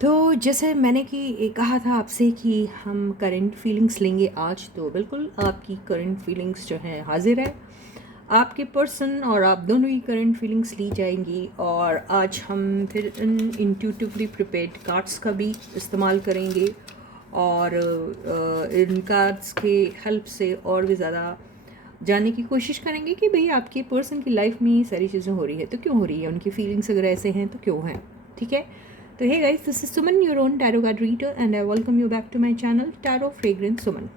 तो जैसे मैंने कि कहा था आपसे कि हम करंट फीलिंग्स लेंगे आज, तो बिल्कुल आपकी करंट फीलिंग्स जो है हाजिर है। आपके पर्सन और आप दोनों ही करंट फीलिंग्स ली जाएंगी, और आज हम फिर इन इंट्यूटिवली प्रिपेयर्ड कार्ड्स का भी इस्तेमाल करेंगे, और इन कार्ड्स के हेल्प से और भी ज़्यादा जानने की कोशिश करेंगे कि भाई आपके पर्सन की लाइफ में ये सारी चीज़ें हो रही है तो क्यों हो रही है, उनकी फीलिंग्स अगर ऐसे हैं तो क्यों हैं। ठीक है, तो hey guys, this is Suman, your own tarot card reader, and I welcome you back to my channel tarot fragrance Suman.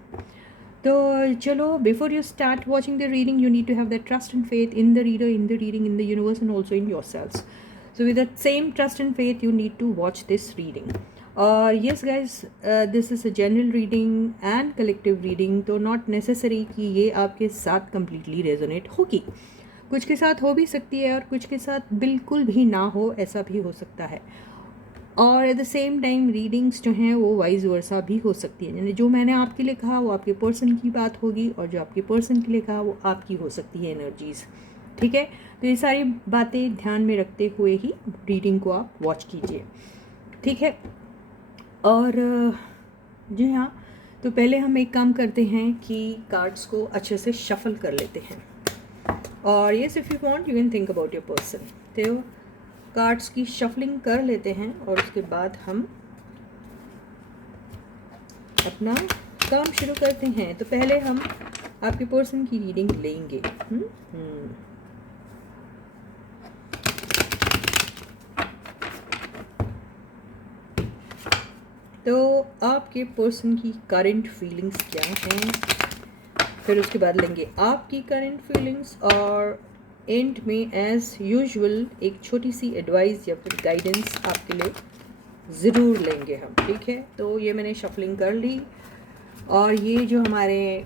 तो चलो, before you start watching the reading you need to have that trust and faith in the reader, in the reading, in the universe and also in your selves. So with that same trust and faith, you need to watch this reading. Yes guys, this is a general reading and collective reading, तो not necessary कि ये आपके साथ completely resonate होगी। कुछ के साथ हो भी सकती है और कुछ के साथ बिल्कुल भी ना हो, ऐसा भी हो सकता है। और at the same time readings जो हैं वो वाइज वर्सा भी हो सकती है, यानी जो मैंने आपके लिए कहा वो आपके पर्सन की बात होगी, और जो आपके पर्सन के लिए कहा वो आपकी हो सकती है एनर्जीज़। ठीक है, तो ये सारी बातें ध्यान में रखते हुए ही रीडिंग को आप वॉच कीजिए। ठीक है, और जी हाँ, तो पहले हम एक काम करते हैं कि कार्ड्स को अच्छे से शफल कर लेते हैं। और yes, if you want you can think about your person. तो कार्ड्स की शफलिंग कर लेते हैं और उसके बाद हम अपना काम शुरू करते हैं। तो पहले हम आपके पर्सन की रीडिंग लेंगे। तो आपके पर्सन की करंट फीलिंग्स क्या हैं, फिर उसके बाद लेंगे आपकी करंट फीलिंग्स, और एंड में एज यूजुअल एक छोटी सी एडवाइस या फिर गाइडेंस आपके लिए ज़रूर लेंगे हम। ठीक है, तो ये मैंने शफलिंग कर ली, और ये जो हमारे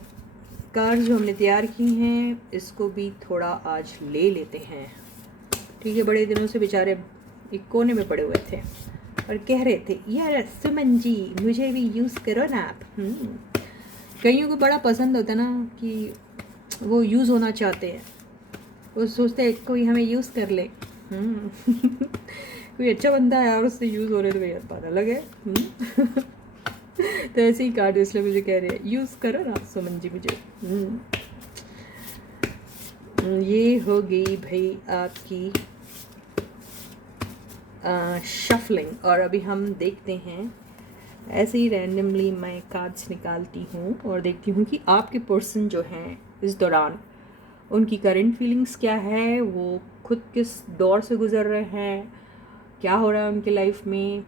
कार्ड्स जो हमने तैयार की हैं इसको भी थोड़ा आज ले लेते हैं। ठीक है, बड़े दिनों से बेचारे एक कोने में पड़े हुए थे और कह रहे थे यार सुमन जी मुझे भी यूज़ करो ना आप। कईयों को बड़ा पसंद होता है ना कि वो यूज़ होना चाहते हैं, वो सोचते हैं कोई हमें यूज़ कर ले। कोई अच्छा बंदा है और उससे यूज़ हो रहे तो भाई यार बात अलग है। तो ऐसे ही कार्ड इसलिए मुझे कह रहे हैं यूज़ करो ना सुमन जी मुझे। ये हो गई भाई आपकी शफलिंग, और अभी हम देखते हैं, ऐसे ही रैंडमली मैं कार्ड्स निकालती हूँ और देखती हूँ कि आपके पर्सन जो हैं इस दौरान उनकी करंट फीलिंग्स क्या है, वो खुद किस दौर से गुज़र रहे हैं, क्या हो रहा है उनकी लाइफ में,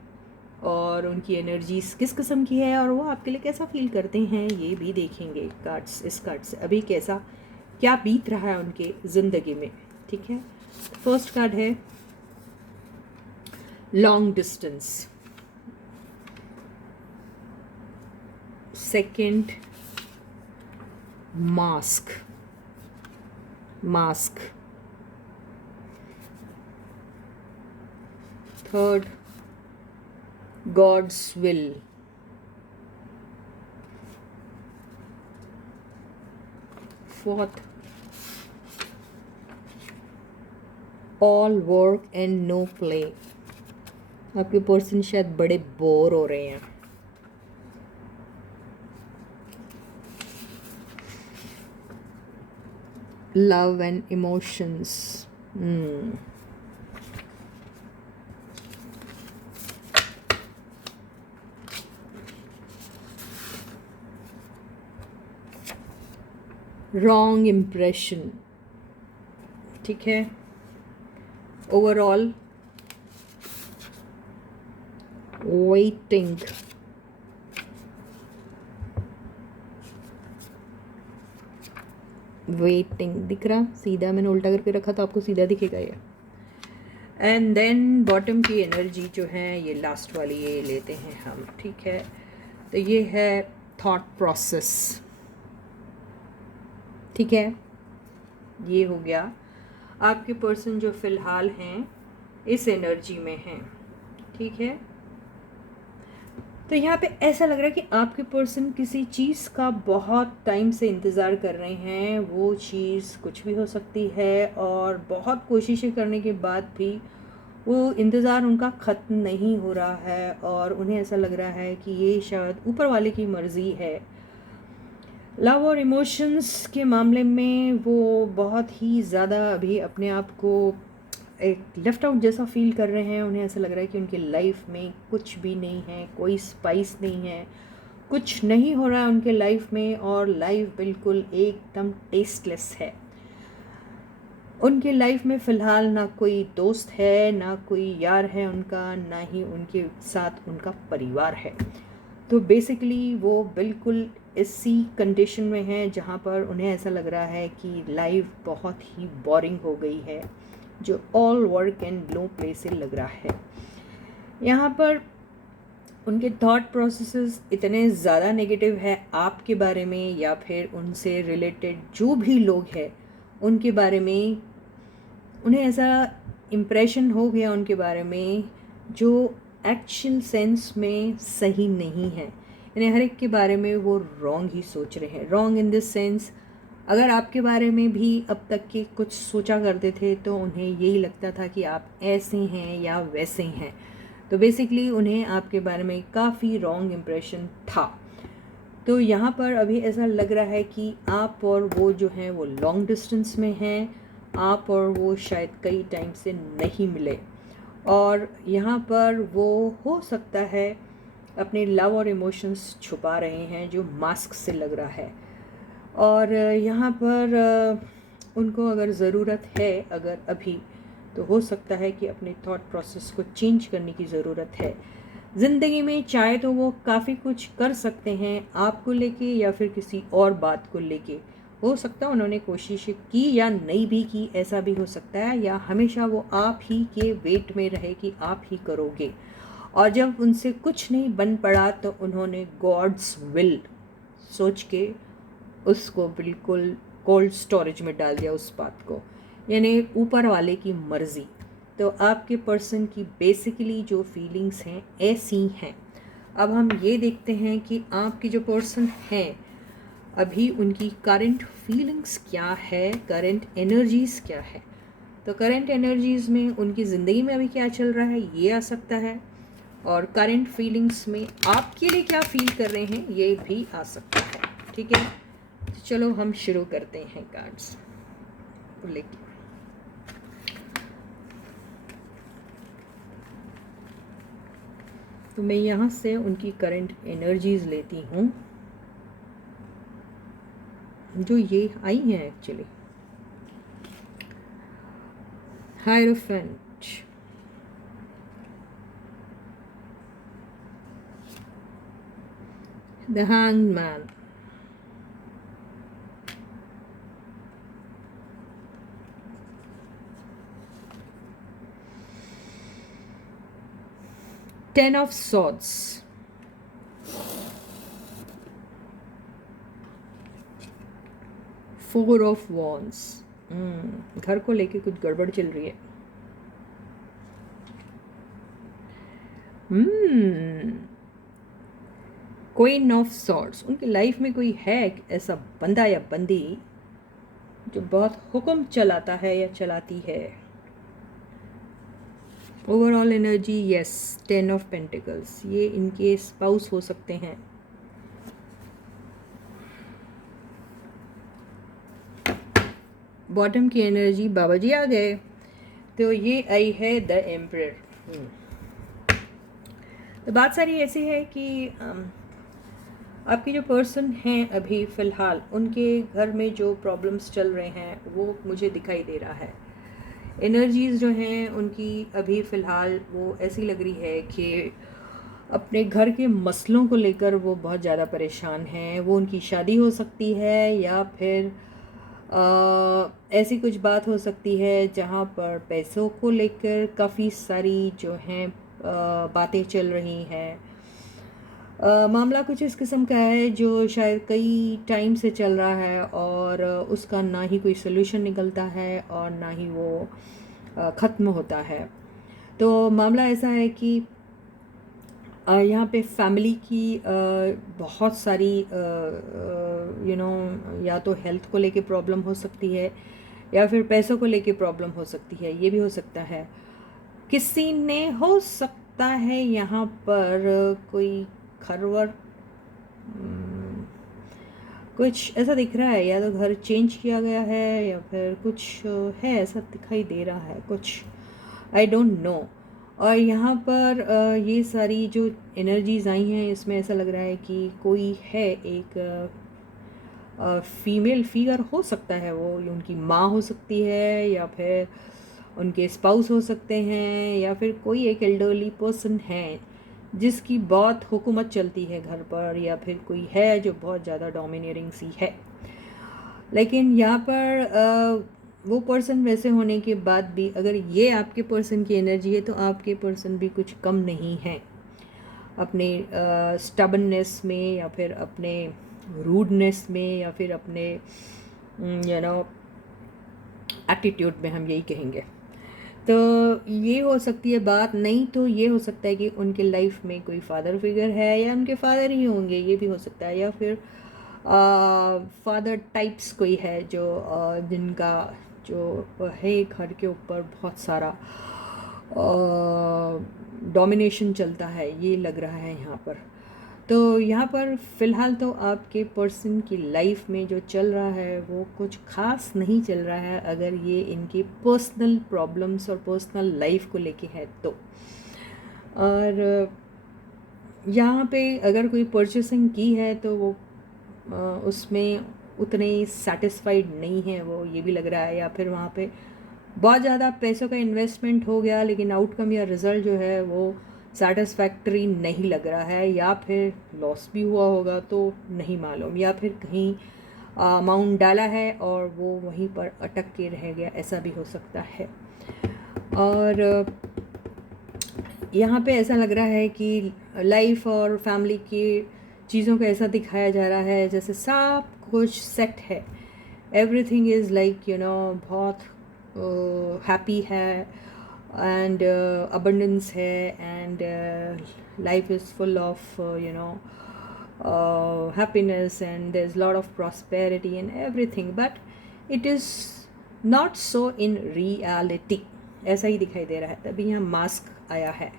और उनकी एनर्जीज किस किस्म की है, और वो आपके लिए कैसा फील करते हैं ये भी देखेंगे कार्ड्स। इस कार्ड से अभी कैसा क्या बीत रहा है उनके ज़िंदगी में। ठीक है, फर्स्ट कार्ड है long distance, second mask, third God's will, fourth all work and no play. आपके पर्सन शायद बड़े बोर हो रहे हैं। Love and emotions, wrong impression. ठीक है, ओवरऑल वेटिंग, दिख रहा सीधा, मैंने उल्टा करके रखा तो आपको सीधा दिखेगा ये। एंड देन बॉटम की एनर्जी जो है ये लास्ट वाली ये लेते हैं हम। ठीक है, तो ये है थॉट प्रोसेस। ठीक है, ये हो गया आपके पर्सन जो फ़िलहाल हैं इस एनर्जी में हैं। ठीक है, तो यहाँ पे ऐसा लग रहा है कि आपके पर्सन किसी चीज़ का बहुत टाइम से इंतज़ार कर रहे हैं। वो चीज़ कुछ भी हो सकती है, और बहुत कोशिशें करने के बाद भी वो इंतज़ार उनका ख़त्म नहीं हो रहा है और उन्हें ऐसा लग रहा है कि ये शायद ऊपर वाले की मर्ज़ी है। लव और इमोशंस के मामले में वो बहुत ही ज़्यादा अभी अपने आप को एक लेफ़्ट आउट जैसा फ़ील कर रहे हैं। उन्हें ऐसा लग रहा है कि उनकी लाइफ में कुछ भी नहीं है, कोई स्पाइस नहीं है, कुछ नहीं हो रहा है उनके लाइफ में और लाइफ बिल्कुल एकदम टेस्टलेस है। उनके लाइफ में फ़िलहाल ना कोई दोस्त है, ना कोई यार है उनका, ना ही उनके साथ उनका परिवार है। तो बेसिकली वो बिल्कुल इसी कंडीशन में हैं जहाँ पर उन्हें ऐसा लग रहा है कि लाइफ बहुत ही बोरिंग हो गई है, जो all work and no play से लग रहा है। यहाँ पर उनके थॉट प्रोसेसेस इतने ज़्यादा नेगेटिव है आपके बारे में या फिर उनसे रिलेटेड जो भी लोग हैं उनके बारे में। उन्हें ऐसा इम्प्रेशन हो गया उनके बारे में जो एक्चुअल सेंस में सही नहीं है। यानी हर एक के बारे में वो रॉन्ग ही सोच रहे हैं। रॉन्ग इन दिस सेंस, अगर आपके बारे में भी अब तक के कुछ सोचा करते थे तो उन्हें यही लगता था कि आप ऐसे हैं या वैसे हैं। तो बेसिकली उन्हें आपके बारे में काफ़ी रॉन्ग इम्प्रेशन था। तो यहाँ पर अभी ऐसा लग रहा है कि आप और वो जो हैं वो लॉन्ग डिस्टेंस में हैं। आप और वो शायद कई टाइम से नहीं मिले और यहाँ पर वो हो सकता है अपने लव और इमोशंस छुपा रहे हैं जो मास्क से लग रहा है। और यहाँ पर उनको अगर ज़रूरत है अगर अभी, तो हो सकता है कि अपने थॉट प्रोसेस को चेंज करने की ज़रूरत है। ज़िंदगी में चाहे तो वो काफ़ी कुछ कर सकते हैं आपको लेके या फिर किसी और बात को लेके। हो सकता है उन्होंने कोशिश की या नहीं भी की, ऐसा भी हो सकता है, या हमेशा वो आप ही के वेट में रहे कि आप ही करोगे। और जब उनसे कुछ नहीं बन पड़ा तो उन्होंने गॉड्स विल सोच के उसको बिल्कुल कोल्ड स्टोरेज में डाल दिया उस बात को, यानी ऊपर वाले की मर्ज़ी। तो आपके पर्सन की बेसिकली जो फीलिंग्स हैं ऐसी हैं। अब हम ये देखते हैं कि आपकी जो पर्सन हैं अभी उनकी करंट फीलिंग्स क्या है, करंट एनर्जीज़ क्या है। तो करंट एनर्जीज़ में उनकी ज़िंदगी में अभी क्या चल रहा है ये आ सकता है, और करंट फीलिंग्स में आपके लिए क्या फील कर रहे हैं ये भी आ सकता है। ठीक है, तो चलो हम शुरू करते हैं कार्ड्स को लेके। तो मैं यहाँ से उनकी करंट एनर्जीज़ लेती हूँ जो ये आई हैं actually. Hierophant, the hanged man, ten of swords, four of wands. घर को लेके कुछ गड़बड़ चल रही है। क्वीन ऑफ सॉर्ड्स, उनकी लाइफ में कोई है ऐसा बंदा या बंदी जो बहुत हुक्म चलाता है या चलाती है। Overall energy yes, ten of pentacles, ये इनके स्पाउस हो सकते हैं। बॉटम की एनर्जी बाबा जी आ गए, तो ये आई है द एम्परर। तो बात सारी ऐसी है कि आपके जो पर्सन हैं अभी फ़िलहाल उनके घर में जो प्रॉब्लम्स चल रहे हैं वो मुझे दिखाई दे रहा है। एनर्जीज़ जो हैं उनकी अभी फ़िलहाल वो ऐसी लग रही है कि अपने घर के मसलों को लेकर वो बहुत ज़्यादा परेशान हैं। वो उनकी शादी हो सकती है या फिर ऐसी कुछ बात हो सकती है जहाँ पर पैसों को लेकर काफ़ी सारी जो हैं बातें चल रही हैं। मामला कुछ इस किस्म का है जो शायद कई टाइम से चल रहा है और उसका ना ही कोई सलूशन निकलता है और ना ही वो ख़त्म होता है। तो मामला ऐसा है कि यहाँ पे फैमिली की बहुत सारी या तो हेल्थ को लेके प्रॉब्लम हो सकती है या फिर पैसों को लेके प्रॉब्लम हो सकती है, ये भी हो सकता है। किसी ने हो सकता है यहाँ पर कोई खरवर कुछ ऐसा दिख रहा है, या तो घर चेंज किया गया है या फिर कुछ है ऐसा दिखाई दे रहा है कुछ, आई डोंट नो। और यहाँ पर ये सारी जो एनर्जीज आई हैं इसमें ऐसा लग रहा है कि कोई है एक फीमेल फिगर हो सकता है, वो उनकी माँ हो सकती है या फिर उनके स्पाउस हो सकते हैं या फिर कोई एक एल्डरली पर्सन है जिसकी बहुत हुकूमत चलती है घर पर, या फिर कोई है जो बहुत ज़्यादा डोमिनेटिंग सी है। लेकिन यहाँ पर वो पर्सन वैसे होने के बाद भी अगर ये आपके पर्सन की एनर्जी है तो आपके पर्सन भी कुछ कम नहीं है अपने स्टबननेस में या फिर अपने रूडनेस में या फिर अपने एटीट्यूड में, हम यही कहेंगे। तो ये हो सकती है बात, नहीं तो ये हो सकता है कि उनके लाइफ में कोई फादर फिगर है या उनके फादर ही होंगे, ये भी हो सकता है, या फिर फादर टाइप्स कोई है जो जिनका जो है घर के ऊपर बहुत सारा डोमिनेशन चलता है, ये लग रहा है यहाँ पर। तो यहाँ पर फ़िलहाल तो आपके पर्सन की लाइफ में जो चल रहा है वो कुछ ख़ास नहीं चल रहा है, अगर ये इनकी पर्सनल प्रॉब्लम्स और पर्सनल लाइफ को लेके है तो। और यहाँ पे अगर कोई परचेसिंग की है तो वो उसमें उतने सेटिस्फाइड नहीं है वो, ये भी लग रहा है। या फिर वहाँ पे बहुत ज़्यादा पैसों का इन्वेस्टमेंट हो गया लेकिन आउटकम या रिज़ल्ट जो है वो सेटिस्फैक्ट्री नहीं लग रहा है, या फिर लॉस भी हुआ होगा तो नहीं मालूम, या फिर कहीं अमाउंट डाला है और वो वहीं पर अटक के रह गया, ऐसा भी हो सकता है। और यहाँ पे ऐसा लग रहा है कि लाइफ और फैमिली की चीज़ों को ऐसा दिखाया जा रहा है जैसे सब कुछ सेट है, एवरीथिंग इज़ लाइक बहुत हैप्पी है एंड abundance है, and life is full of happiness, and there's a lot of prosperity and everything, but it is not so in reality, ऐसा ही दिखाई दे रहा है। तभी यहाँ मास्क आया है।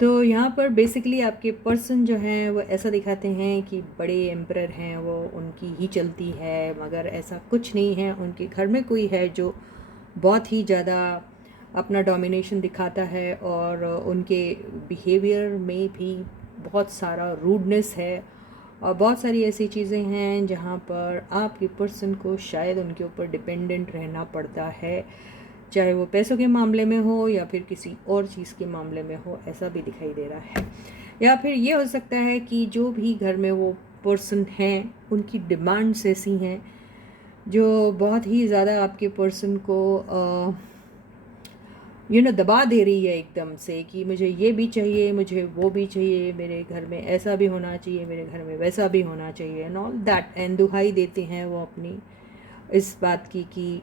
तो यहाँ पर बेसिकली आपके पर्सन जो हैं वो ऐसा दिखाते हैं कि बड़े एम्परर हैं, वो उनकी ही चलती है, मगर ऐसा कुछ नहीं है। उनके घर में कोई है जो बहुत ही ज़्यादा अपना डोमिनेशन दिखाता है और उनके बिहेवियर में भी बहुत सारा रूडनेस है, और बहुत सारी ऐसी चीज़ें हैं जहाँ पर आपके पर्सन को शायद उनके ऊपर डिपेंडेंट रहना पड़ता है, चाहे वो पैसों के मामले में हो या फिर किसी और चीज़ के मामले में हो, ऐसा भी दिखाई दे रहा है। या फिर ये हो सकता है कि जो भी घर में वो पर्सन हैं उनकी डिमांड्स ऐसी हैं जो बहुत ही ज़्यादा आपके पर्सन को दबा दे रही है एकदम से, कि मुझे ये भी चाहिए, मुझे वो भी चाहिए, मेरे घर में ऐसा भी होना चाहिए, मेरे घर में वैसा भी होना चाहिए, एंड ऑल दैट। एंड दुहाई देते हैं वो अपनी इस बात की कि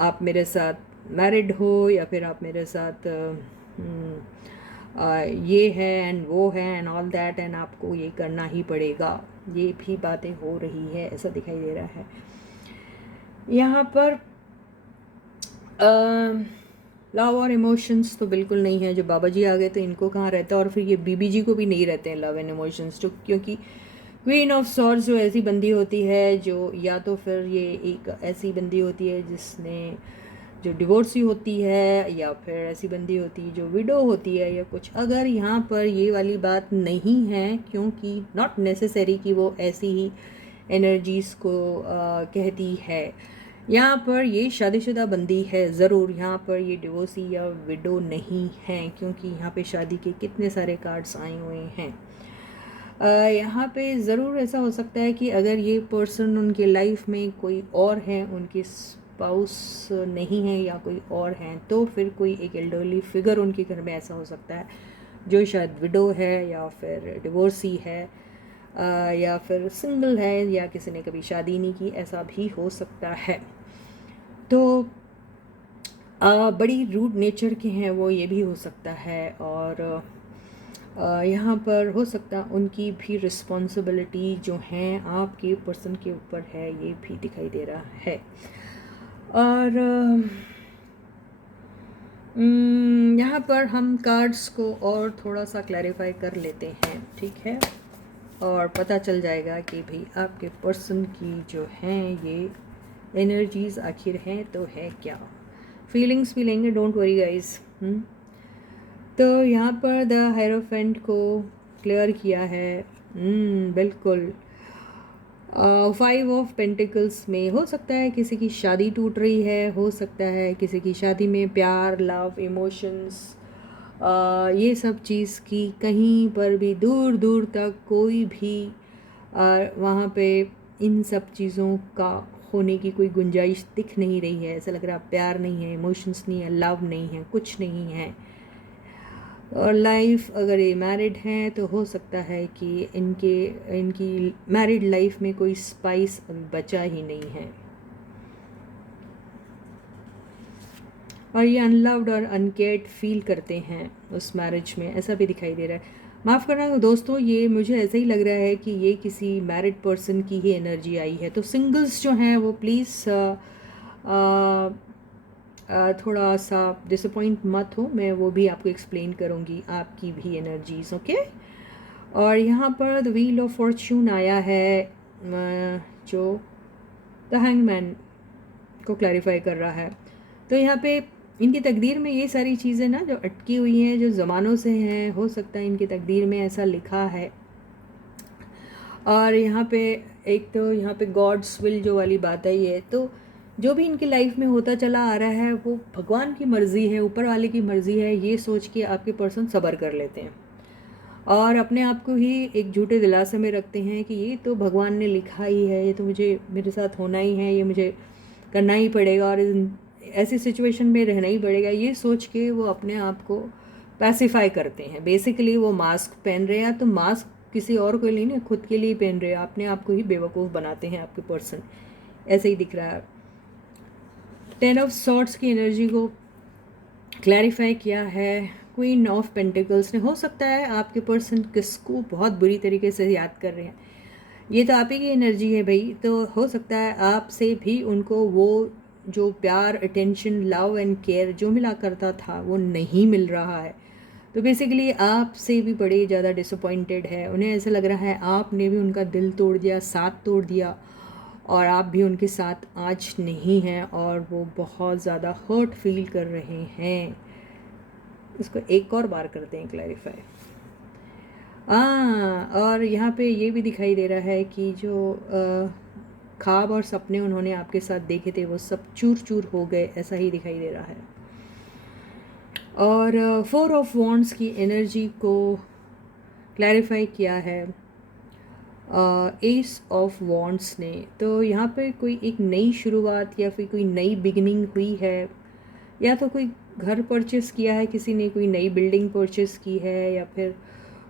आप मेरे साथ मैरिड हो या फिर आप मेरे साथ ये है एंड वो है एंड ऑल दैट, एंड आपको ये करना ही पड़ेगा, ये भी बातें हो रही है, ऐसा दिखाई दे रहा है। यहाँ पर लव और इमोशंस तो बिल्कुल नहीं है। जो बाबा जी आ गए तो इनको कहाँ रहता है, और फिर ये बीबी जी को भी नहीं रहते हैं लव एंड इमोशंस, जो क्योंकि क्वीन ऑफ सॉर्ड्स जो ऐसी बंदी होती है जो, या तो फिर ये एक ऐसी बंदी होती है जिसने जो डिवोर्सी होती है, या फिर ऐसी बंदी होती है जो विडो होती है या कुछ। अगर यहाँ पर ये वाली बात नहीं है, क्योंकि नॉट नेसेसरी कि वो ऐसी ही एनर्जीज़ को कहती है। यहाँ पर ये शादीशुदा बंदी है ज़रूर, यहाँ पर ये डिवोर्सी या विडो नहीं है, क्योंकि यहाँ पे शादी के कितने सारे कार्ड्स आए हुए हैं। यहाँ पे ज़रूर ऐसा हो सकता है कि अगर ये पर्सन उनके लाइफ में कोई और है, उनके स्पाउस नहीं है या कोई और हैं, तो फिर कोई एक एल्डरली फिगर उनके घर में ऐसा हो सकता है जो शायद विडो है या फिर डिवोर्सी है, या फिर सिंगल है, या किसी ने कभी शादी नहीं की, ऐसा भी हो सकता है। तो बड़ी रूड नेचर के हैं वो, ये भी हो सकता है। और यहाँ पर हो सकता उनकी भी रिस्पॉन्सिबिलिटी जो हैं आपके पर्सन के ऊपर है, ये भी दिखाई दे रहा है। और यहाँ पर हम कार्ड्स को और थोड़ा सा क्लैरिफाई कर लेते हैं, ठीक है, और पता चल जाएगा कि भाई आपके पर्सन की जो हैं ये एनर्जीज़ आखिर हैं तो है क्या। फीलिंग्स भी लेंगे, डोंट वरी गाइस। तो यहाँ पर द हायरोफेंट को क्लियर किया है। बिल्कुल। 5 ऑफ पेंटिकल्स में हो सकता है किसी की शादी टूट रही है, हो सकता है किसी की शादी में प्यार, लव, इमोशंस, ये सब चीज़ की कहीं पर भी दूर दूर तक कोई भी वहाँ पे इन सब चीज़ों का होने की कोई गुंजाइश दिख नहीं रही है। ऐसा लग रहा है प्यार नहीं है, इमोशंस नहीं है, लव नहीं है, कुछ नहीं है। और लाइफ, अगर ये मैरिड हैं तो हो सकता है कि इनकी मैरिड लाइफ में कोई स्पाइस बचा ही नहीं है, और ये अनलव्ड और अनकेयर्ड फील करते हैं उस मैरिज में, ऐसा भी दिखाई दे रहा है। माफ़ करना दोस्तों, ये मुझे ऐसा ही लग रहा है कि ये किसी मैरिड पर्सन की ही एनर्जी आई है। तो सिंगल्स जो हैं वो प्लीज़ थोड़ा सा डिसअपॉइंट मत हो, मैं वो भी आपको एक्सप्लेन करूँगी आपकी भी एनर्जीज़, ओके। और यहाँ पर द व्हील ऑफ फॉर्च्यून आया है, जो द हैंगमैन को क्लैरिफाई कर रहा है। तो यहाँ पे इनकी तकदीर में ये सारी चीज़ें ना जो अटकी हुई हैं, जो ज़मानों से हैं, हो सकता है इनकी तकदीर में ऐसा लिखा है। और यहाँ पे एक तो यहाँ पे गॉड्स विल जो वाली बात है, ये तो जो भी इनकी लाइफ में होता चला आ रहा है वो भगवान की मर्ज़ी है, ऊपर वाले की मर्ज़ी है, ये सोच के आपके पर्सन सब्र कर लेते हैं और अपने आप को ही एक झूठे दिलासे में रखते हैं कि ये तो भगवान ने लिखा ही है, ये तो मुझे मेरे साथ होना ही है, ये मुझे करना ही पड़ेगा और ऐसी सिचुएशन में रहना ही पड़ेगा। ये सोच के वो अपने आप को पैसिफाई करते हैं। बेसिकली वो मास्क पहन रहे हैं, तो मास्क किसी और के लिए नहीं, खुद के लिए पहन रहे हैं, अपने आप को ही बेवकूफ़ बनाते हैं आपके पर्सन, ऐसे ही दिख रहा है। 10 ऑफ सॉर्ट्स की एनर्जी को क्लैरिफाई किया है क्वीन ऑफ पेंटिकल्स ने। हो सकता है आपके पर्सन किसको बहुत बुरी तरीके से याद कर रहे हैं, ये तो आप ही की एनर्जी है भाई, तो हो सकता है आपसे भी उनको वो जो प्यार, अटेंशन, लव एंड केयर जो मिला करता था वो नहीं मिल रहा है। तो बेसिकली आपसे भी बड़े ज़्यादा डिसअपॉइंटेड है, उन्हें ऐसा लग रहा है आपने भी उनका दिल तोड़ दिया, साथ तोड़ दिया, और आप भी उनके साथ आज नहीं हैं और वो बहुत ज़्यादा हर्ट फील कर रहे हैं। इसको एक और बार करते हैं क्लैरिफाई। और यहाँ पे ये भी दिखाई दे रहा है कि जो ख्वाब और सपने उन्होंने आपके साथ देखे थे वो सब चूर चूर हो गए, ऐसा ही दिखाई दे रहा है। और 4 ऑफ वॉन्ड्स की एनर्जी को क्लैरिफाई किया है एस ऑफ वॉन्ड्स ने। तो यहाँ पे कोई एक नई शुरुआत या फिर कोई नई बिगिनिंग हुई है, या तो कोई घर परचेस किया है किसी ने, कोई नई बिल्डिंग परचेस की है, या फिर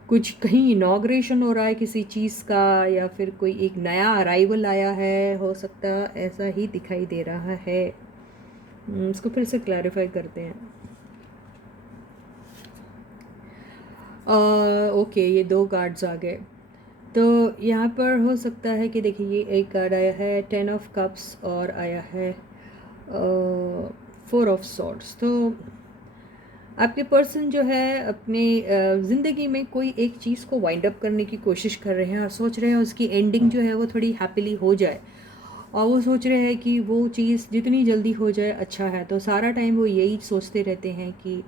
कुछ कहीं इनॉग्रेशन हो रहा है किसी चीज़ का, या फिर कोई एक नया अराइवल आया है, हो सकता ऐसा ही दिखाई दे रहा है। इसको फिर से क्लैरिफाई करते हैं। ओके, ये 2 कार्ड्स आ गए। तो यहाँ पर हो सकता है कि देखिए ये एक कार्ड आया है 10 ऑफ कप्स और आया है 4 ऑफ सॉर्ड्स। तो आपके पर्सन जो है अपने ज़िंदगी में कोई एक चीज़ को वाइंड अप करने की कोशिश कर रहे हैं और सोच रहे हैं उसकी एंडिंग जो है वो थोड़ी हैप्पीली हो जाए, और वो सोच रहे हैं कि वो चीज़ जितनी जल्दी हो जाए अच्छा है। तो सारा टाइम वो यही सोचते रहते हैं कि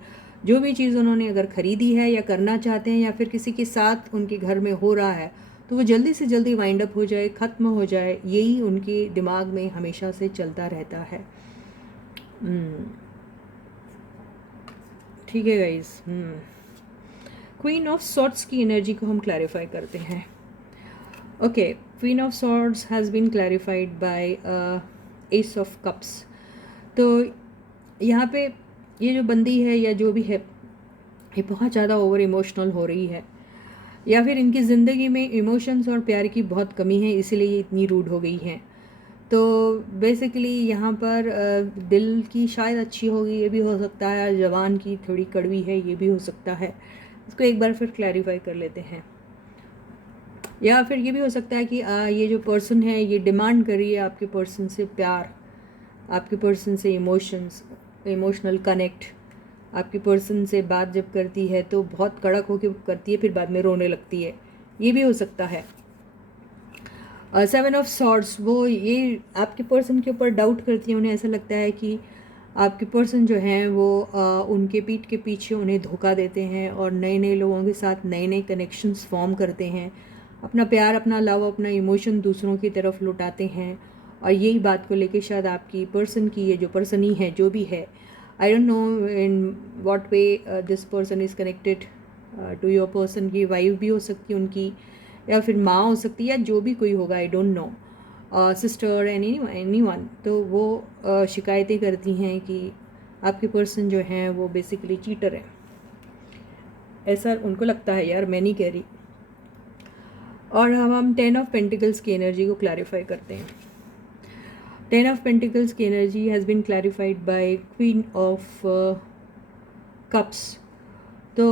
जो भी चीज़ उन्होंने अगर ख़रीदी है या करना चाहते हैं या फिर किसी के साथ उनके घर में हो रहा है तो वो जल्दी से जल्दी वाइंड अप हो जाए, ख़त्म हो जाए, यही उनके दिमाग में हमेशा से चलता रहता है। ठीक है गाइज। क्वीन ऑफ सॉर्ड्स की एनर्जी को हम क्लैरिफाई करते हैं। Okay, queen of swords has been clarified by ace of cups. तो यहाँ पे ये जो बंदी है या जो भी है ये बहुत ज़्यादा ओवर इमोशनल हो रही है, या फिर इनकी ज़िंदगी में इमोशंस और प्यार की बहुत कमी है, इसीलिए ये इतनी रूड हो गई हैं। तो बेसिकली यहाँ पर दिल की शायद अच्छी होगी, ये भी हो सकता है, ज़बान की थोड़ी कड़वी है, ये भी हो सकता है। इसको एक बार फिर क्लैरिफाई कर लेते हैं। या फिर ये भी हो सकता है कि ये जो पर्सन है ये डिमांड कर रही है आपके पर्सन से प्यार, आपके पर्सन से इमोशंस, इमोशनल कनेक्ट, आपकी पर्सन से बात जब करती है तो बहुत कड़क होकर करती है, फिर बाद में रोने लगती है, ये भी हो सकता है। 7 ऑफ सॉर्ड्स, वो ये आपके पर्सन के ऊपर डाउट करती है। उन्हें ऐसा लगता है कि आपके पर्सन जो हैं वो उनके पीठ के पीछे उन्हें धोखा देते हैं और नए नए लोगों के साथ नए नए कनेक्शंस फॉर्म करते हैं, अपना प्यार, अपना लव, अपना इमोशन दूसरों की तरफ लुटाते हैं। और यही बात को लेके शायद आपकी पर्सन की ये जो पर्सन ही है, जो भी है, I don't know in what way this person is connected to your person की वाइफ भी हो सकती है उनकी, या फिर माँ हो सकती है, या जो भी कोई होगा, आई don't no, sister any one. तो वो शिकायतें करती हैं कि आपके पर्सन जो हैं वो बेसिकली चीटर है, ऐसा उनको लगता है, यार मैं नहीं कह रही। और हम 10 ऑफ पेंटिकल्स की एनर्जी को क्लैरिफाई करते हैं। 10 ऑफ पेंटिकल्स की energy has been clarified by queen of cups. तो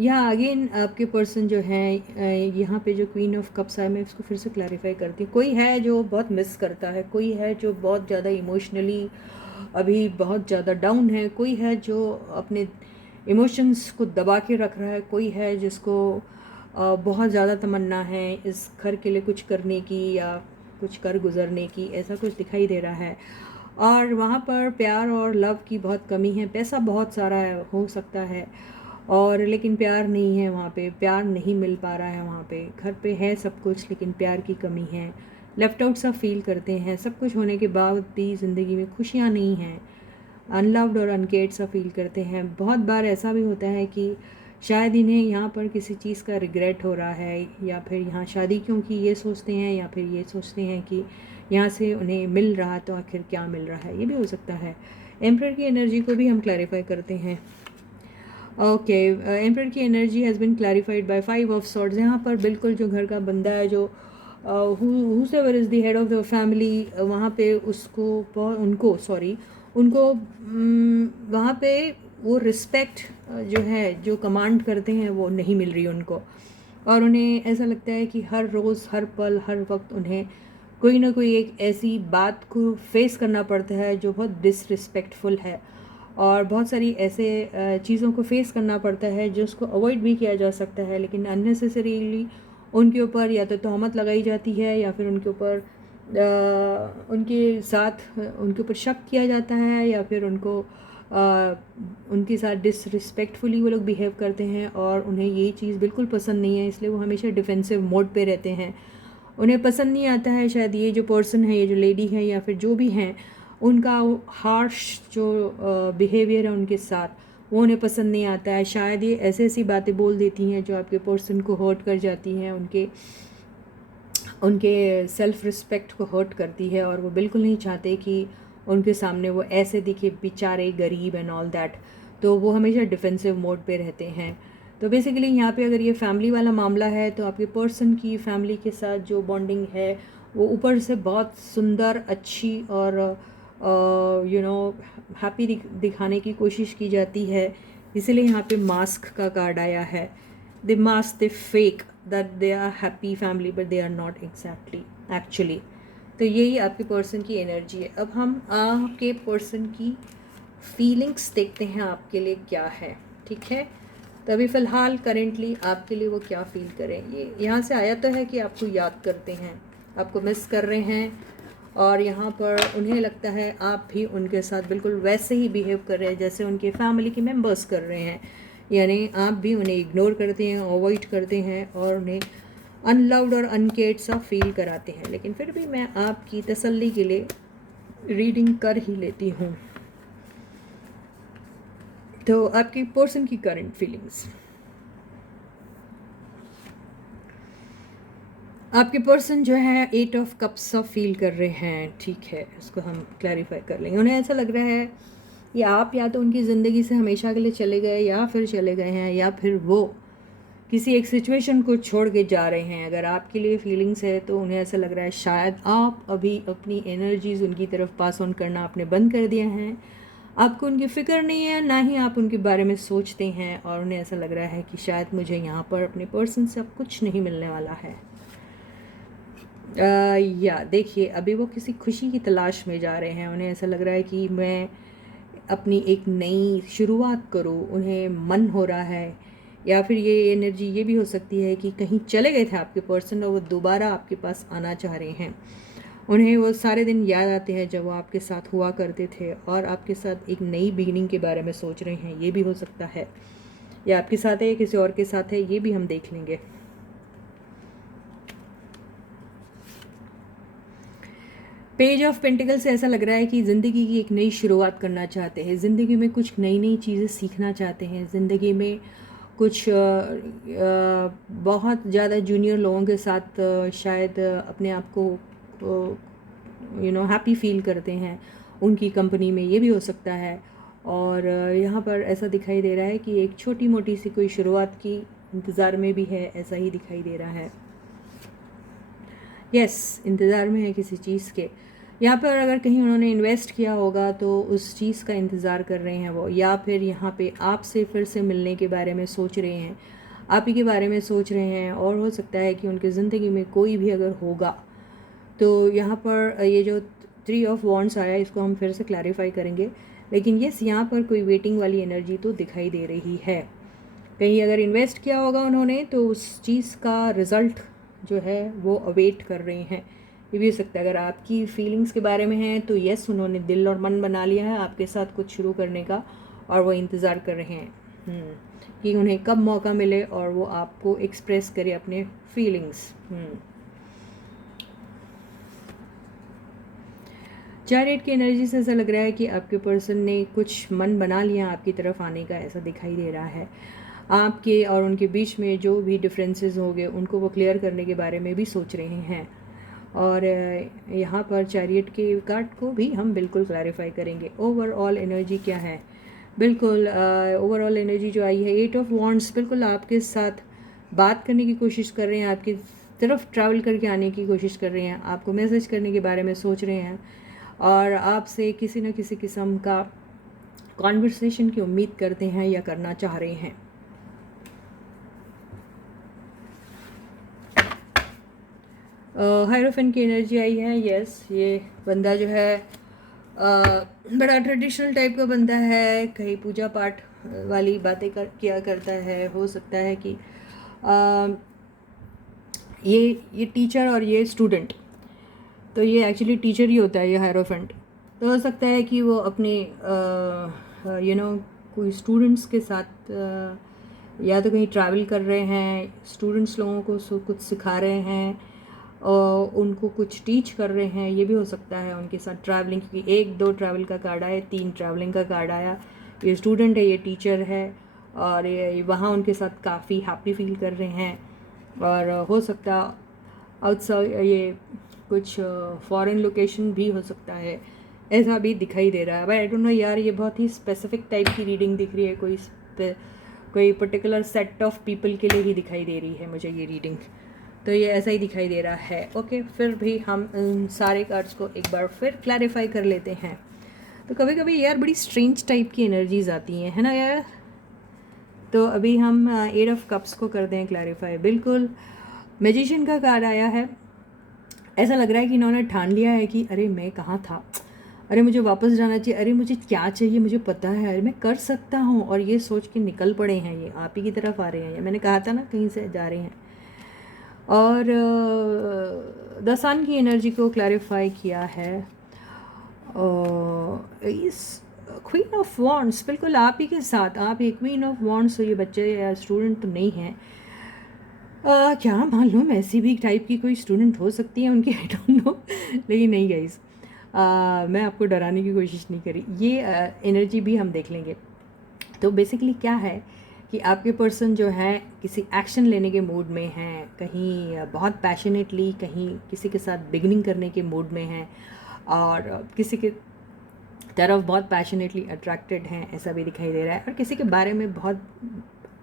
यहाँ अगेन आपके पर्सन जो हैं, यहाँ पे जो क्वीन ऑफ कप्स है, मैं इसको फिर से क्लैरिफाई करती हूँ। कोई है जो बहुत मिस करता है, कोई है जो बहुत ज़्यादा इमोशनली अभी बहुत ज़्यादा डाउन है, कोई है जो अपने इमोशंस को दबा के रख रहा है, कोई है जिसको बहुत ज़्यादा तमन्ना है इस घर के लिए कुछ करने की या कुछ कर गुजरने की, ऐसा कुछ दिखाई दे रहा है। और वहाँ पर प्यार और लव की बहुत कमी है। पैसा बहुत सारा हो सकता है और लेकिन प्यार नहीं है वहाँ पे, प्यार नहीं मिल पा रहा है वहाँ पे। घर पे है सब कुछ लेकिन प्यार की कमी है, लेफ्ट आउट सा फील करते हैं। सब कुछ होने के बाद भी ज़िंदगी में खुशियाँ नहीं हैं, अनलव्ड और अनकेयर्ड सा फील करते हैं। बहुत बार ऐसा भी होता है कि शायद इन्हें यहाँ पर किसी चीज़ का रिग्रेट हो रहा है, या फिर यहाँ शादी क्यों की ये सोचते हैं, या फिर ये सोचते हैं कि यहाँ से उन्हें मिल रहा तो आखिर क्या मिल रहा है, ये भी हो सकता है। एम्परर की एनर्जी को भी हम क्लैरिफाई करते हैं। ओके, एम्परर की energy has been clarified by 5 of swords. यहाँ पर बिल्कुल जो घर का बंदा है, जो whosoever is the head of the family, वहाँ पे उनको वहाँ पे वो रिस्पेक्ट जो है, जो कमांड करते हैं, वो नहीं मिल रही उनको। और उन्हें ऐसा लगता है कि हर रोज़, हर पल, हर वक्त उन्हें कोई ना कोई एक ऐसी बात को फेस करना पड़ता है जो बहुत डिसरिस्पेक्टफुल है, और बहुत सारी ऐसे चीज़ों को फेस करना पड़ता है जो उसको अवॉइड भी किया जा सकता है, लेकिन अननेसेसरीली उनके ऊपर या तो तहमत लगाई जाती है, या फिर उनके ऊपर उनके ऊपर शक किया जाता है, या फिर उनके साथ डिसरिस्पेक्टफुली वो लोग बिहेव करते हैं, और उन्हें ये चीज़ बिल्कुल पसंद नहीं है, इसलिए वो हमेशा डिफेंसिव मोड पे रहते हैं। उन्हें पसंद नहीं आता है शायद ये जो पर्सन है, ये जो लेडी है, या फिर जो भी हैं, उनका हार्श जो बिहेवियर है उनके साथ, वो उन्हें पसंद नहीं आता है। शायद ये ऐसी ऐसी बातें बोल देती हैं जो आपके पर्सन को हर्ट कर जाती हैं, उनके सेल्फ़ रिस्पेक्ट को हर्ट करती है, और वो बिल्कुल नहीं चाहते कि उनके सामने वो ऐसे दिखे बेचारे गरीब एंड ऑल दैट। तो वो हमेशा डिफेंसिव मोड पे रहते हैं। तो बेसिकली यहाँ पे अगर ये फैमिली वाला मामला है, तो आपके पर्सन की फैमिली के साथ जो बॉन्डिंग है वो ऊपर से बहुत सुंदर, अच्छी और हैप्पी दिखाने की कोशिश की जाती है। इसीलिए यहाँ पे मास्क का कार्ड आया है। They mask, they fake that they are happy family, but they are not exactly actually. तो यही आपके पर्सन की एनर्जी है। अब हम आपके पर्सन की फीलिंग्स देखते हैं आपके लिए क्या है, ठीक है। तो अभी फ़िलहाल करेंटली आपके लिए वो क्या फ़ील करें, ये यहाँ से आया तो है कि आपको याद करते हैं, आपको मिस कर रहे हैं, और यहाँ पर उन्हें लगता है आप भी उनके साथ बिल्कुल वैसे ही बिहेव कर रहे हैं जैसे उनके फैमिली के मेंबर्स कर रहे हैं, यानी आप भी उन्हें इग्नोर करते हैं, अवॉइड करते हैं, और उन्हें अनलव्ड और अनकेयर्ड सा फील कराते हैं। लेकिन फिर भी मैं आपकी तसल्ली के लिए रीडिंग कर ही लेती हूँ। तो आपकी पर्सन की करंट फीलिंग्स, आपके पर्सन जो है 8 ऑफ कप्स सा फील कर रहे हैं, ठीक है, इसको हम क्लैरिफाई कर लेंगे। उन्हें ऐसा लग रहा है कि आप या तो उनकी ज़िंदगी से हमेशा के लिए चले गए, या फिर चले गए हैं, या फिर वो किसी एक सिचुएशन को छोड़ के जा रहे हैं। अगर आपके लिए फीलिंग्स है तो उन्हें ऐसा लग रहा है शायद आप अभी अपनी एनर्जीज़ उनकी तरफ पास ऑन करना आपने बंद कर दिया है, आपको उनकी फ़िक्र नहीं है, ना ही आप उनके बारे में सोचते हैं, और उन्हें ऐसा लग रहा है कि शायद मुझे यहाँ पर अपने पर्सन से अब कुछ नहीं मिलने वाला है। या देखिए, अभी वो किसी खुशी की तलाश में जा रहे हैं। उन्हें ऐसा लग रहा है कि मैं अपनी एक नई शुरुआत करो, उन्हें मन हो रहा है। या फिर ये एनर्जी ये भी हो सकती है कि कहीं चले गए थे आपके पर्सन और वो दोबारा आपके पास आना चाह रहे हैं। उन्हें वो सारे दिन याद आते हैं जब वो आपके साथ हुआ करते थे और आपके साथ एक नई बिगिनिंग के बारे में सोच रहे हैं, ये भी हो सकता है। या आपके साथ है या किसी और के साथ है, ये भी हम देख लेंगे। पेज ऑफ पेंटिकल से ऐसा लग रहा है कि ज़िंदगी की एक नई शुरुआत करना चाहते हैं, ज़िंदगी में कुछ नई नई चीज़ें सीखना चाहते हैं, ज़िंदगी में कुछ बहुत ज़्यादा जूनियर लोगों के साथ शायद अपने आप को हैप्पी फील करते हैं उनकी कंपनी में, ये भी हो सकता है। और यहाँ पर ऐसा दिखाई दे रहा है कि एक छोटी मोटी सी कोई शुरुआत की इंतज़ार में भी है, ऐसा ही दिखाई दे रहा है। यस, इंतज़ार में है किसी चीज़ के। यहाँ पर अगर कहीं उन्होंने इन्वेस्ट किया होगा तो उस चीज़ का इंतज़ार कर रहे हैं वो, या फिर यहाँ पे आपसे फिर से मिलने के बारे में सोच रहे हैं, आप ही के बारे में सोच रहे हैं। और हो सकता है कि उनकी ज़िंदगी में कोई भी अगर होगा तो यहाँ पर ये जो 3 ऑफ वॉन्ड्स आया, इसको हम फिर से क्लैरिफाई करेंगे। लेकिन यस, यहाँ पर कोई वेटिंग वाली एनर्जी तो दिखाई दे रही है। कहीं अगर इन्वेस्ट किया होगा उन्होंने तो उस चीज़ का रिज़ल्ट जो है वो अवेट कर रहे हैं, ये भी हो सकता है। अगर आपकी फीलिंग्स के बारे में है तो यस, उन्होंने दिल और मन बना लिया है आपके साथ कुछ शुरू करने का, और वो इंतज़ार कर रहे हैं कि उन्हें कब मौका मिले और वो आपको एक्सप्रेस करे अपने फीलिंग्स। चैरियट की एनर्जी से ऐसा लग रहा है कि आपके पर्सन ने कुछ मन बना लिया आपकी तरफ आने का, ऐसा दिखाई दे रहा है। आपके और उनके बीच में जो भी डिफरेंसेस होंगे उनको वो क्लियर करने के बारे में भी सोच रहे हैं। और यहाँ पर चैरियट के कार्ड को भी हम बिल्कुल क्लैरिफाई करेंगे। ओवरऑल एनर्जी क्या है? बिल्कुल ओवरऑल एनर्जी जो आई है 8 ऑफ वॉन्ड्स, बिल्कुल आपके साथ बात करने की कोशिश कर रहे हैं, आपकी तरफ ट्रैवल करके आने की कोशिश कर रहे हैं, आपको मैसेज करने के बारे में सोच रहे हैं और आपसे किसी न किसी किस्म का कॉन्वर्सेशन की उम्मीद करते हैं या करना चाह रहे हैं। हायरोफेंट की एनर्जी आई है। यस, ये बंदा जो है बड़ा ट्रेडिशनल टाइप का बंदा है, कहीं पूजा पाठ वाली बातें किया करता है। हो सकता है कि ये टीचर और ये स्टूडेंट, तो ये एक्चुअली टीचर ही होता है ये हायरोफेंट। तो हो सकता है कि वो अपने कोई स्टूडेंट्स के साथ या तो कहीं ट्रैवल कर रहे हैं, स्टूडेंट्स लोगों को कुछ सिखा रहे हैं और उनको कुछ टीच कर रहे हैं, ये भी हो सकता है उनके साथ ट्रैवलिंग। क्योंकि 1-2 ट्रैवल का कार्ड आया, 3 ट्रैवलिंग का कार्ड आया। ये स्टूडेंट है, ये टीचर है और ये वहाँ उनके साथ काफ़ी हैप्पी फील कर रहे हैं। और हो सकता आउटसाइड ये कुछ फॉरेन लोकेशन भी हो सकता है, ऐसा भी दिखाई दे रहा है। बट आई डोंट नो यार, ये बहुत ही स्पेसिफिक टाइप की रीडिंग दिख रही है, कोई पर्टिकुलर सेट ऑफ पीपल के लिए ही दिखाई दे रही है मुझे ये रीडिंग। तो ये ऐसा ही दिखाई दे रहा है। ओके, फिर भी हम इन सारे कार्ड्स को एक बार फिर क्लैरिफाई कर लेते हैं। तो कभी कभी यार बड़ी स्ट्रेंज टाइप की एनर्जीज आती हैं, है ना यार। तो अभी हम 8 ऑफ कप्स को करते हैं क्लैरिफाई। बिल्कुल मैजिशियन का कार्ड आया है। ऐसा लग रहा है कि इन्होंने ठान लिया है कि अरे मैं कहाँ था, अरे मुझे वापस जाना चाहिए, अरे मुझे क्या चाहिए मुझे पता है, अरे मैं कर सकता हूँ, और ये सोच के निकल पड़े हैं। ये आप ही की तरफ आ रहे हैं, ये मैंने कहा था ना कहीं से जा रहे हैं। और द सन की एनर्जी को क्लैरिफाई किया है। इस क्वीन ऑफ वॉन्ड्स, बिल्कुल आप ही के साथ, आप ही क्वीन ऑफ वॉन्ड्स। तो ये बच्चे या स्टूडेंट तो नहीं हैं, क्या मालूम ऐसी भी टाइप की कोई स्टूडेंट हो सकती है उनकी, आई डोंट नो। लेकिन नहीं गाइस, मैं आपको डराने की कोशिश नहीं करी, ये एनर्जी भी हम देख लेंगे। तो बेसिकली क्या है कि आपके पर्सन जो है किसी एक्शन लेने के मूड में हैं, कहीं बहुत पैशनेटली, कहीं किसी के साथ बिगिनिंग करने के मूड में हैं और किसी के तरफ बहुत पैशनेटली अट्रैक्टेड हैं, ऐसा भी दिखाई दे रहा है। और किसी के बारे में बहुत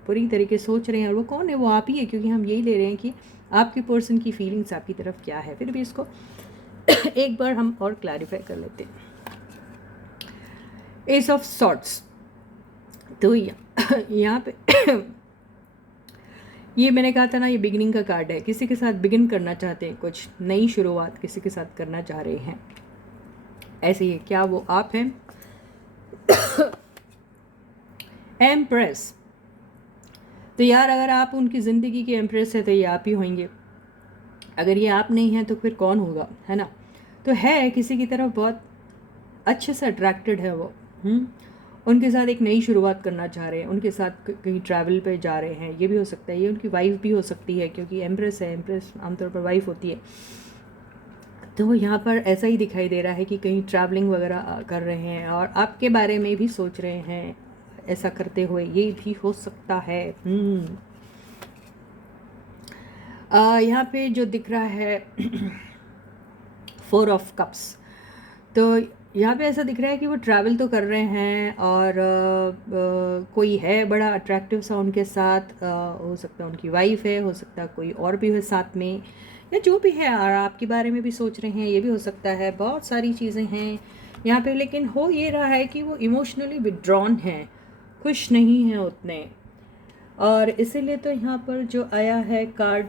पूरी तरीके सोच रहे हैं, और वो कौन है? वो आप ही है, क्योंकि हम यही ले रहे हैं कि आपके पर्सन की फीलिंग्स आपकी तरफ क्या है। फिर भी इसको एक बार हम और क्लैरिफाई कर लेते हैं। एस ऑफ सॉर्ड्स, तो यहाँ पे ये मैंने कहा था ना, ये बिगिनिंग का कार्ड है। किसी के साथ बिगिन करना चाहते हैं, कुछ नई शुरुआत किसी के साथ करना चाह रहे हैं, ऐसे ही। क्या वो आप हैं? एम्प्रेस, तो यार अगर आप उनकी ज़िंदगी की एम्प्रेस है तो ये आप ही होंगे, अगर ये आप नहीं हैं तो फिर कौन होगा, है ना। तो है किसी की तरफ बहुत अच्छे से अट्रैक्टेड है वो, उनके साथ एक नई शुरुआत करना चाह रहे हैं, उनके साथ कहीं ट्रैवल पे जा रहे हैं, ये भी हो सकता है। ये उनकी वाइफ भी हो सकती है, क्योंकि एम्प्रेस है, एम्प्रेस आमतौर पर वाइफ होती है। तो यहाँ पर ऐसा ही दिखाई दे रहा है कि कहीं ट्रैवलिंग वगैरह कर रहे हैं और आपके बारे में भी सोच रहे हैं, ऐसा करते हुए ये भी हो सकता है। यहाँ पे जो दिख रहा है 4 ऑफ कप्स, तो यहाँ पे ऐसा दिख रहा है कि वो ट्रैवल तो कर रहे हैं और कोई है बड़ा अट्रैक्टिव सा उनके साथ, हो सकता है उनकी वाइफ है, हो सकता है कोई और भी है साथ में, या जो भी है, और आपके बारे में भी सोच रहे हैं, ये भी हो सकता है। बहुत सारी चीज़ें हैं यहाँ पे, लेकिन हो ये रहा है कि वो इमोशनली विड्रॉन हैं, खुश नहीं हैं उतने, और इसीलिए तो यहाँ पर जो आया है कार्ड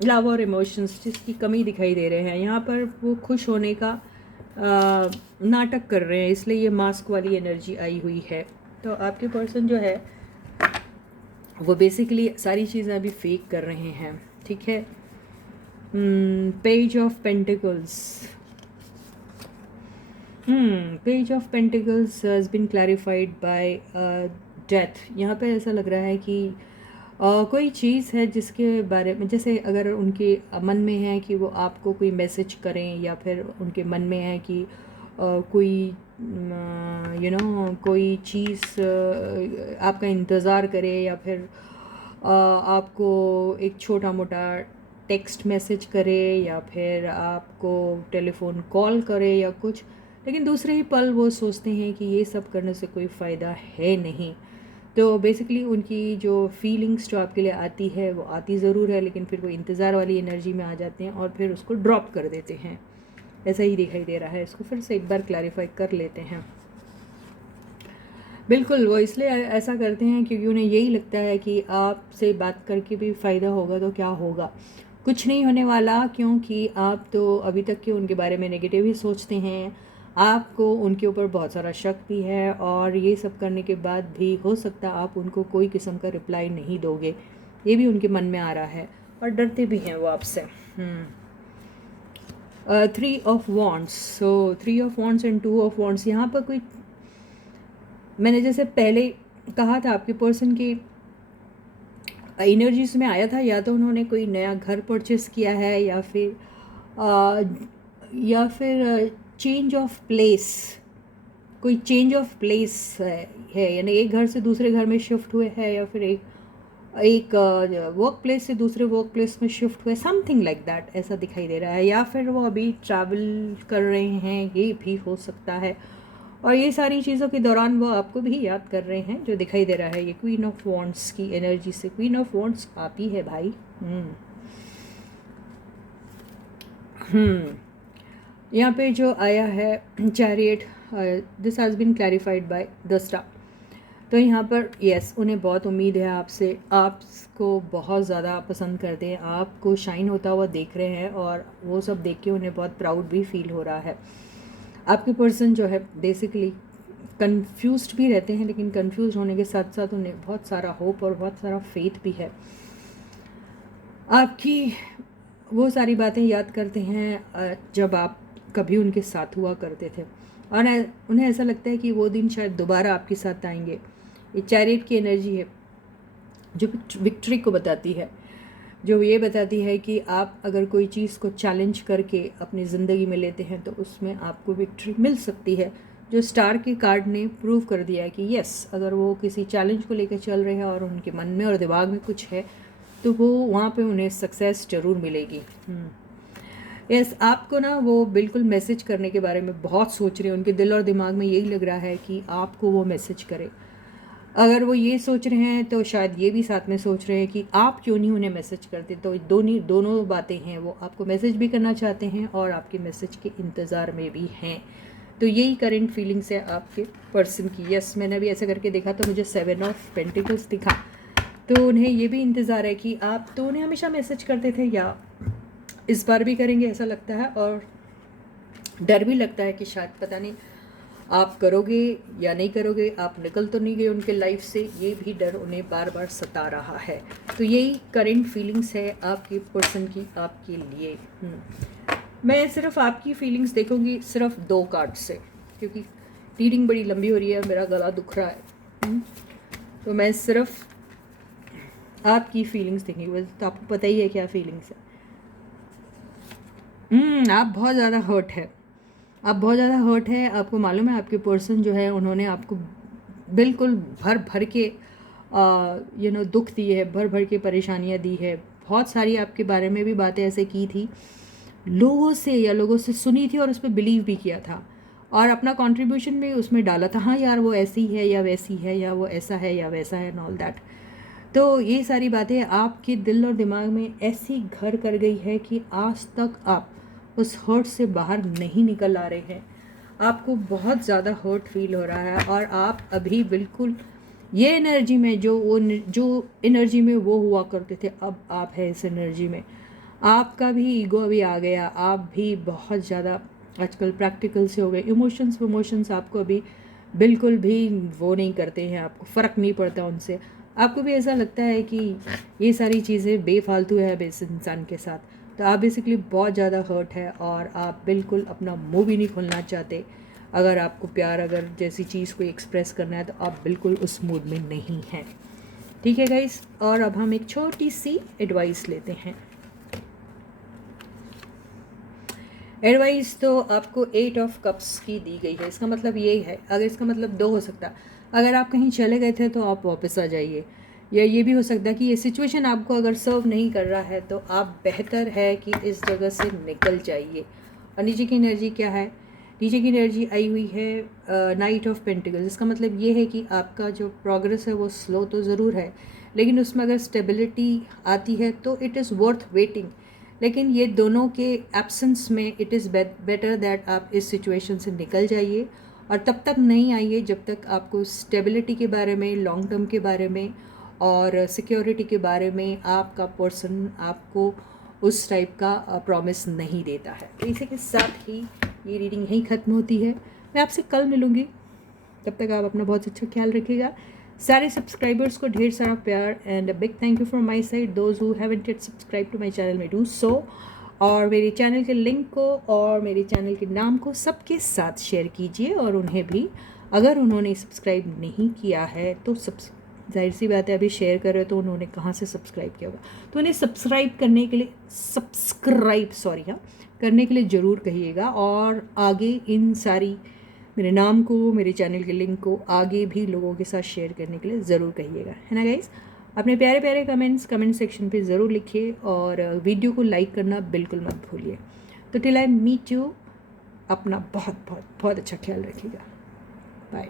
लव और इमोशंस, जिसकी कमी दिखाई दे रहे हैं यहाँ पर, वो खुश होने का नाटक कर रहे हैं, इसलिए ये मास्क वाली एनर्जी आई हुई है। तो आपके पर्सन जो है वो बेसिकली सारी चीज़ें अभी फेक कर रहे हैं, ठीक है। Page of pentacles, page of pentacles has been clarified by death. यहाँ पे ऐसा लग रहा है कि कोई चीज़ है जिसके बारे में, जैसे अगर उनके मन में है कि वो आपको कोई मैसेज करें, या फिर उनके मन में है कि कोई कोई चीज़ आपका इंतज़ार करे, या फिर आपको एक छोटा मोटा टेक्स्ट मैसेज करे, या फिर आपको टेलीफोन कॉल करे या कुछ, लेकिन दूसरे ही पल वो सोचते हैं कि ये सब करने से कोई फ़ायदा है नहीं। तो बेसिकली उनकी जो फीलिंग्स जो आपके लिए आती है वो आती ज़रूर है, लेकिन फिर वो इंतज़ार वाली एनर्जी में आ जाते हैं और फिर उसको ड्रॉप कर देते हैं, ऐसा ही दिखाई दे रहा है। इसको फिर से एक बार क्लैरिफाई कर लेते हैं। बिल्कुल, वो इसलिए ऐसा करते हैं क्योंकि उन्हें यही लगता है कि आपसे बात करके भी फ़ायदा होगा तो क्या होगा, कुछ नहीं होने वाला, क्योंकि आप तो अभी तक के उनके बारे में नेगेटिव ही सोचते हैं, आपको उनके ऊपर बहुत सारा शक भी है, और ये सब करने के बाद भी हो सकता है आप उनको कोई किस्म का रिप्लाई नहीं दोगे, ये भी उनके मन में आ रहा है, और डरते भी हैं वो आपसे। 3 of wands, so 3 of wands and 2 of wands, यहाँ पर कोई, मैंने जैसे पहले कहा था आपके पर्सन की एनर्जीज में आया था, या तो उन्होंने कोई नया घर परचेस किया है, या फिर चेंज ऑफ प्लेस, कोई चेंज ऑफ प्लेस है, यानी एक घर से दूसरे घर में शिफ्ट हुए हैं, या फिर एक वर्क प्लेस से दूसरे वर्क प्लेस में शिफ्ट हुए, समथिंग लाइक दैट, ऐसा दिखाई दे रहा है। या फिर वो अभी ट्रैवल कर रहे हैं, ये भी हो सकता है, और ये सारी चीज़ों के दौरान वो आपको भी याद कर रहे हैं, जो दिखाई दे रहा है ये क्वीन ऑफ वॉन्ड्स की एनर्जी से। क्वीन ऑफ वॉन्ड्स आप ही है भाई। यहाँ पे जो आया है chariot, this has been clarified by the star. तो यहाँ पर यस, उन्हें बहुत उम्मीद है आपसे, आपको बहुत ज़्यादा पसंद करते हैं, आपको शाइन होता हुआ देख रहे हैं, और वो सब देख के उन्हें बहुत प्राउड भी फील हो रहा है। आपके पर्सन जो है बेसिकली कंफ्यूज्ड भी रहते हैं, लेकिन कंफ्यूज होने के साथ साथ उन्हें बहुत सारा होप और बहुत सारा फेथ भी है। आपकी वो सारी बातें याद करते हैं जब आप कभी उनके साथ हुआ करते थे, और उन्हें ऐसा लगता है कि वो दिन शायद दोबारा आपके साथ आएंगे। ये चैरियट की एनर्जी है जो विक्ट्री को बताती है, जो ये बताती है कि आप अगर कोई चीज़ को चैलेंज करके अपनी ज़िंदगी में लेते हैं तो उसमें आपको विक्ट्री मिल सकती है। जो स्टार के कार्ड ने प्रूव कर दिया है कि यस, अगर वो किसी चैलेंज को लेकर चल रहे हैं और उनके मन में और दिमाग में कुछ है, तो वो वहाँ पे उन्हें सक्सेस ज़रूर मिलेगी। यस, आपको ना वो बिल्कुल मैसेज करने के बारे में बहुत सोच रहे हैं, उनके दिल और दिमाग में यही लग रहा है कि आपको वो मैसेज करे। अगर वो ये सोच रहे हैं तो शायद ये भी साथ में सोच रहे हैं कि आप क्यों नहीं उन्हें मैसेज करते। तो दोनों बातें हैं, वो आपको मैसेज भी करना चाहते हैं और आपके मैसेज के इंतज़ार में भी हैं। तो यही करंट फीलिंग्स है आपके पर्सन की। यस, मैंने भी ऐसा करके देखा तो मुझे 7 ऑफ पेंटिकल्स दिखा, तो उन्हें ये भी इंतज़ार है कि आप तो उन्हें हमेशा मैसेज करते थे, या इस बार भी करेंगे ऐसा लगता है, और डर भी लगता है कि शायद पता नहीं आप करोगे या नहीं करोगे, आप निकल तो नहीं गए उनके लाइफ से, ये भी डर उन्हें बार बार सता रहा है। तो यही करंट फीलिंग्स है आपके पर्सन की आपके लिए। मैं सिर्फ आपकी फीलिंग्स देखूंगी सिर्फ 2 कार्ड से, क्योंकि रीडिंग बड़ी लंबी हो रही है, मेरा गला दुख रहा है। तो मैं सिर्फ आपकी फीलिंग्स देखूंगी, बस तो आपको पता ही है क्या फीलिंग्स है। आप बहुत ज़्यादा हर्ट है, आप बहुत ज़्यादा हर्ट है। आपको मालूम है आपके पर्सन जो है उन्होंने आपको बिल्कुल भर भर के दुख दिए है, भर भर के परेशानियाँ दी है। बहुत सारी आपके बारे में भी बातें ऐसे की थी, लोगों से सुनी थी और उस पर बिलीव भी किया था और अपना कंट्रीब्यूशन भी उसमें डाला था। हाँ यार वो ऐसी है या वैसी है, या वो ऐसा है या वैसा है, एंड ऑल दैट। तो ये सारी बातें आपके दिल और दिमाग में ऐसी घर कर गई है कि आज तक आप उस हर्ट से बाहर नहीं निकल आ रहे हैं। आपको बहुत ज़्यादा हर्ट फील हो रहा है और आप अभी बिल्कुल ये एनर्जी में जो एनर्जी में वो हुआ करते थे, अब आप है इस एनर्जी में। आपका भी ईगो अभी आ गया, आप भी बहुत ज़्यादा आजकल प्रैक्टिकल से हो गए। इमोशंस आपको अभी बिल्कुल भी वो नहीं करते हैं, आपको फ़र्क नहीं पड़ता उनसे। आपको भी ऐसा लगता है कि ये सारी चीज़ें बेफालतू है अब इस इंसान के साथ। तो आप बेसिकली बहुत ज़्यादा हर्ट है और आप बिल्कुल अपना मुंह भी नहीं खोलना चाहते। अगर आपको प्यार अगर जैसी चीज़ को एक्सप्रेस करना है तो आप बिल्कुल उस मूड में नहीं हैं। ठीक है गाइस, और अब हम एक छोटी सी एडवाइस लेते हैं। एडवाइस तो आपको 8 ऑफ कप्स की दी गई है। इसका मतलब ये है, अगर इसका मतलब 2 हो सकता, अगर आप कहीं चले गए थे तो आप वापस आ जाइए, या ये भी हो सकता है कि ये सिचुएशन आपको अगर सर्व नहीं कर रहा है तो आप बेहतर है कि इस जगह से निकल जाइए। और नीचे की एनर्जी क्या है? नीचे की एनर्जी आई हुई है नाइट ऑफ पेंटिकल्स। इसका मतलब ये है कि आपका जो प्रोग्रेस है वो स्लो तो ज़रूर है, लेकिन उसमें अगर स्टेबिलिटी आती है तो इट इज़ वर्थ वेटिंग। लेकिन ये दोनों के एब्सेंस में इट इज़ बेटर दैट आप इस सिचुएशन से निकल जाइए, और तब तक नहीं आइए जब तक आपको स्टेबिलिटी के बारे में, लॉन्ग टर्म के बारे में और सिक्योरिटी के बारे में आपका पर्सन आपको उस टाइप का प्रॉमिस नहीं देता है। तो इसी के साथ ही ये रीडिंग यहीं ख़त्म होती है। मैं आपसे कल मिलूँगी, तब तक आप अपना बहुत अच्छा ख्याल रखिएगा। सारे सब्सक्राइबर्स को ढेर सारा प्यार and big thank you from my side. Those who haven't yet subscribe to my channel में डू सो, और मेरे चैनल के लिंक को और मेरे चैनल के नाम को सबके साथ शेयर कीजिए, और उन्हें भी अगर उन्होंने सब्सक्राइब नहीं किया है तो जाहिर सी बात है अभी शेयर कर रहे हो तो उन्होंने कहाँ से सब्सक्राइब किया होगा। तो उन्हें सब्सक्राइब करने के लिए करने के लिए ज़रूर कहिएगा, और आगे इन सारी मेरे नाम को, मेरे चैनल के लिंक को आगे भी लोगों के साथ शेयर करने के लिए ज़रूर कहिएगा, है ना गाइज़। अपने प्यारे प्यारे कमेंट सेक्शन पे ज़रूर लिखिए, और वीडियो को लाइक करना बिल्कुल मत भूलिए। तो टिल आई मीट यू, अपना बहुत बहुत बहुत अच्छा ख्याल रखिएगा। बाय।